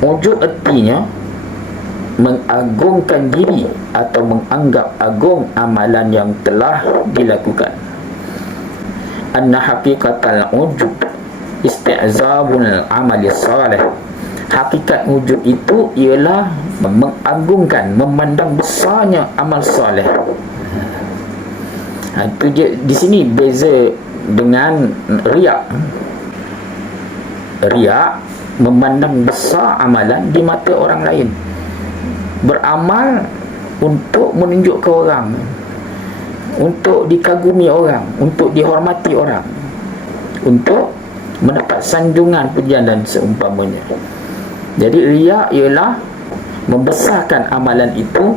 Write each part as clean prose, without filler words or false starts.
Ujub artinya mengagungkan diri atau menganggap agung amalan yang telah dilakukan. Anna haqiqatal ujub isti'zabul amali salih. Hakikat ujub itu ialah mengagungkan, memandang besarnya amal soleh. Itu dia di sini beza dengan riak. Riak memandang besar amalan di mata orang lain, beramal untuk menunjuk ke orang, untuk dikagumi orang, untuk dihormati orang, untuk mendapat sanjungan pujian dan seumpamanya. Jadi riya ialah membesarkan amalan itu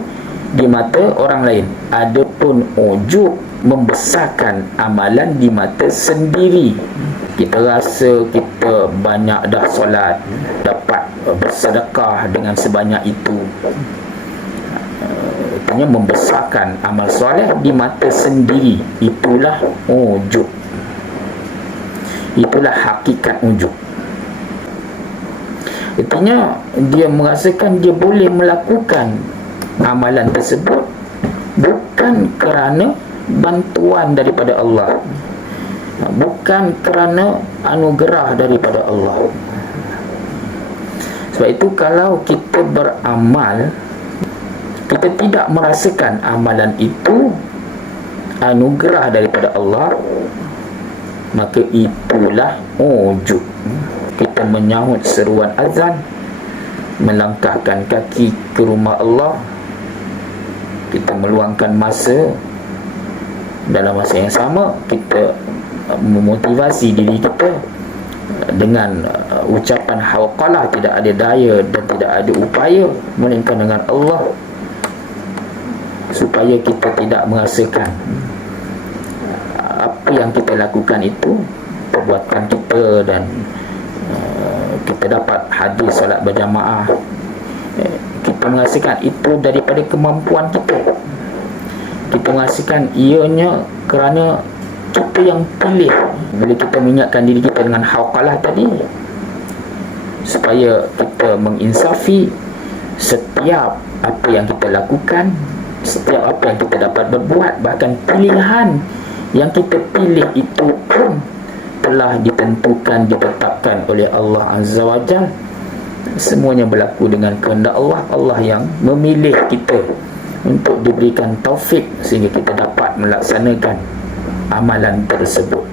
di mata orang lain. Adapun ujub membesarkan amalan di mata sendiri. Kita rasa kita banyak dah solat, dapat bersedekah dengan sebanyak itu. Artinya membesarkan amal soleh di mata sendiri. Itulah ujub. Itulah hakikat ujub. Artinya dia merasakan dia boleh melakukan amalan tersebut bukan kerana bantuan daripada Allah, bukan kerana anugerah daripada Allah. Sebab itu kalau kita beramal, kita tidak merasakan amalan itu anugerah daripada Allah, maka itulah ujub. Kita menyahut seruan azan, melangkahkan kaki ke rumah Allah, kita meluangkan masa, dalam masa yang sama kita memotivasi diri kita dengan ucapan hawqalah, tidak ada daya dan tidak ada upaya melainkan dengan Allah, supaya kita tidak merasakan apa yang kita lakukan itu perbuatan kita, dan kita dapat hadis solat berjamaah, kita merasakan itu daripada kemampuan kita. Kita merasakan ianya kerana kita yang pilih. Bila kita mengingatkan diri kita dengan hawqalah tadi, supaya kita menginsafi setiap apa yang kita lakukan, setiap apa yang kita dapat berbuat, bahkan pilihan yang kita pilih itu pun telah ditentukan, ditetapkan oleh Allah Azza wa Jal. Semuanya berlaku dengan kehendak Allah. Allah yang memilih kita untuk diberikan taufik sehingga kita dapat melaksanakan amalan tersebut.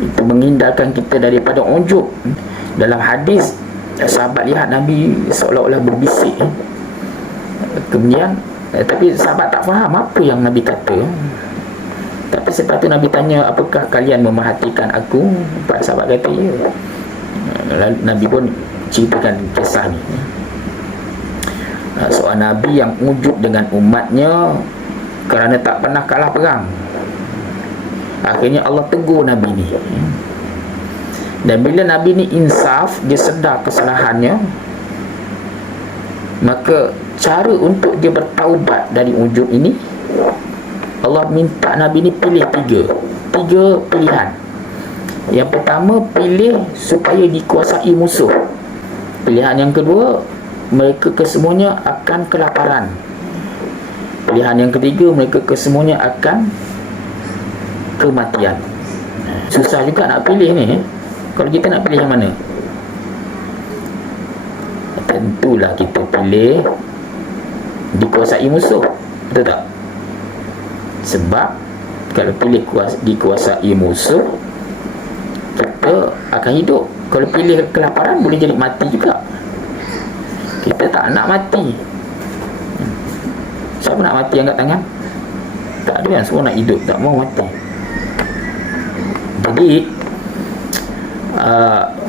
Itu menghindarkan kita daripada ujub. Dalam hadis, sahabat lihat Nabi seolah-olah berbisik, kemudian tapi sahabat tak faham apa yang Nabi kata. Tapi selepas tu Nabi tanya, apakah kalian memerhatikan aku? Para sahabat kata, ya. Lalu Nabi pun ceritakan kisah ni. Seorang Nabi yang ujub dengan umatnya kerana tak pernah kalah perang. Akhirnya Allah tegur Nabi ni. Dan bila Nabi ni insaf, dia sedar kesalahannya, maka cara untuk dia bertaubat dari ujub ini, Allah minta Nabi ni pilih tiga pilihan. Yang pertama, pilih supaya dikuasai musuh. Pilihan yang kedua, mereka kesemuanya akan kelaparan. Pilihan yang ketiga, mereka kesemuanya akan kematian. Susah juga nak pilih ni. Kalau kita nak pilih yang mana? Tentulah kita pilih dikuasai musuh. Betul tak? Sebab kalau pilih dikuasai musuh, kita akan hidup. Kalau pilih kelaparan, boleh jadi mati juga. Kita tak nak mati. Siapa nak mati angkat tangan? Tak ada yang semua nak hidup, tak mau mati. Jadi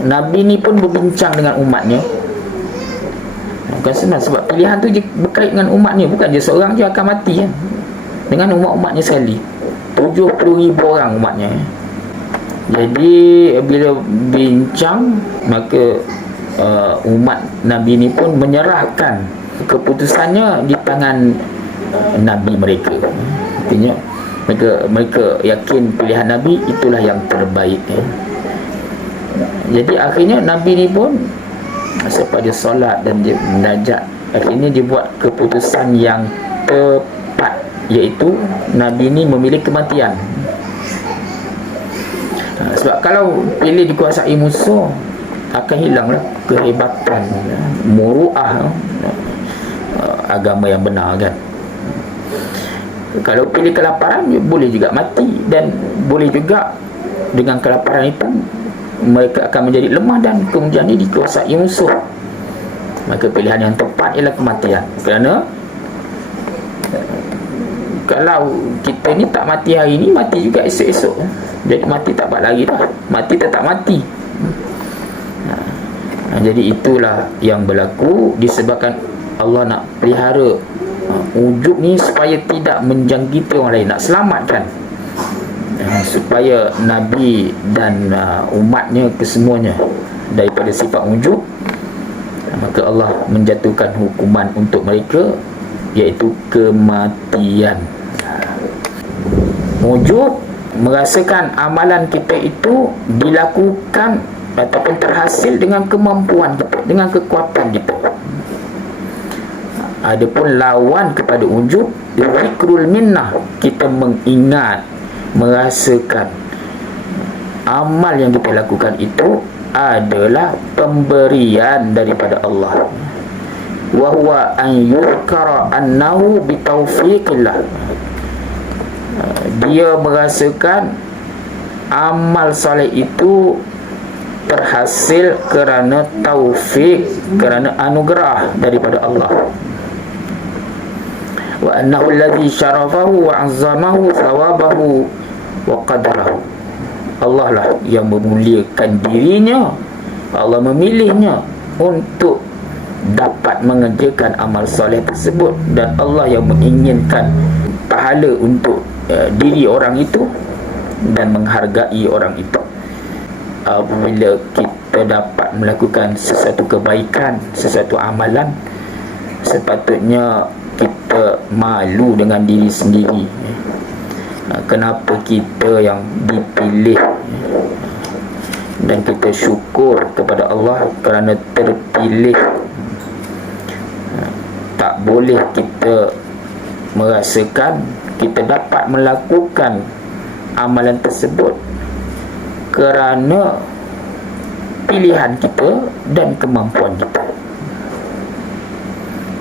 Nabi ni pun berbincang dengan umatnya. Bukan senang, sebab pilihan tu berkait dengan umatnya. Bukan je seorang je akan mati, ya. Dengan umat-umatnya sekali, 70,000 orang umatnya. Jadi bila bincang, maka umat Nabi ni pun menyerahkan keputusannya di tangan Nabi mereka. Artinya mereka yakin pilihan Nabi itulah yang terbaik, ya. Jadi akhirnya Nabi ni pun selepas dia solat dan dia munajat, akhirnya dia buat keputusan yang tepat, iaitu Nabi ni memilih kematian. Sebab kalau pilih dikuasai musuh, akan hilanglah kehebatan, muruah agama yang benar kan. Kalau pilih kelaparan, boleh juga mati, dan boleh juga dengan kelaparan itu mereka akan menjadi lemah dan kemudian ini dikuasai musuh. Maka pilihan yang tepat ialah kematian. Kerana kalau kita ni tak mati hari ni, mati juga esok-esok. Jadi mati tak dapat lagi dah. Mati tetap mati. Jadi itulah yang berlaku disebabkan Allah nak pelihara ujub ni supaya tidak menjangkiti orang lain, nak selamatkan, supaya Nabi dan umatnya kesemuanya daripada sifat ujub. Maka Allah menjatuhkan hukuman untuk mereka, iaitu kematian. Ujub merasakan amalan kita itu dilakukan ataupun terhasil dengan kemampuan kita, dengan kekuatan kita. Adapun lawan kepada ujub, zikrul minnah, kita mengingat, merasakan amal yang kita lakukan itu adalah pemberian daripada Allah. Wa huwa an yuzkara annahu bitaufiqillah. Dia merasakan amal soleh itu terhasil kerana taufik, kerana anugerah daripada Allah. Wa annahu alladhi syarafahu wa azzamahu thawabahu wa qadarahu. Allah lah yang memuliakan dirinya, Allah memilihnya untuk dapat mengerjakan amal soleh tersebut, dan Allah yang menginginkan pahala untuk diri orang itu dan menghargai orang itu. Apabila kita dapat melakukan sesuatu kebaikan, sesuatu amalan, sepatutnya kita malu dengan diri sendiri. Kenapa kita yang dipilih, dan kita syukur kepada Allah kerana terpilih. Tak boleh kita merasakan kita dapat melakukan amalan tersebut kerana pilihan kita dan kemampuan kita.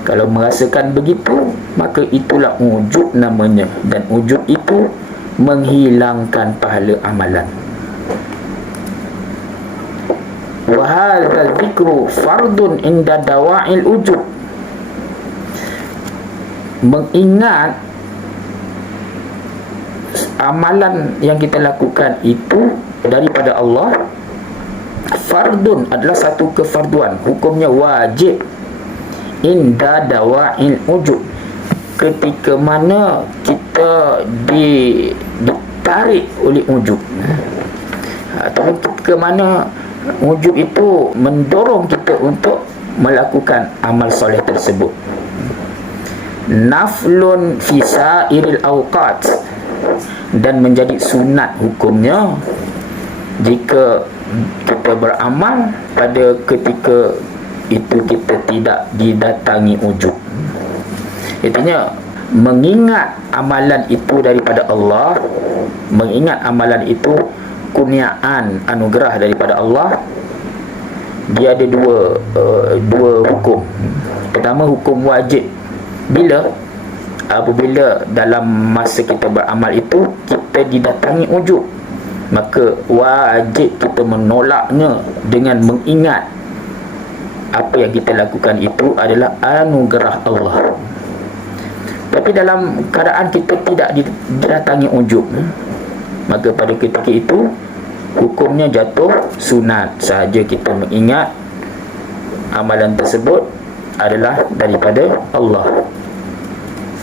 Kalau merasakan begitu, maka itulah ujub namanya, dan ujub itu menghilangkan pahala amalan. Wa hadzal dzikru fardun inda dawa'il ujub. Mengingat amalan yang kita lakukan itu daripada Allah, fardun adalah satu kefarduan, hukumnya wajib. Inda dawa'il ujub, ketika mana kita ditarik oleh ujub, ataupun ketika mana ujub itu mendorong kita untuk melakukan amal soleh tersebut. Naflun fi sa'iril awqat, dan menjadi sunat hukumnya jika kita beramal pada ketika itu kita tidak didatangi ujub. Artinya mengingat amalan itu daripada Allah, mengingat amalan itu kurniaan, anugerah daripada Allah. Dia ada dua hukum. Pertama, hukum wajib. Apabila dalam masa kita beramal itu kita didatangi ujub, maka wajib kita menolaknya dengan mengingat apa yang kita lakukan itu adalah anugerah Allah. Tapi dalam keadaan kita tidak didatangi ujub, maka pada ketika itu hukumnya jatuh sunat sahaja. Kita mengingat amalan tersebut adalah daripada Allah.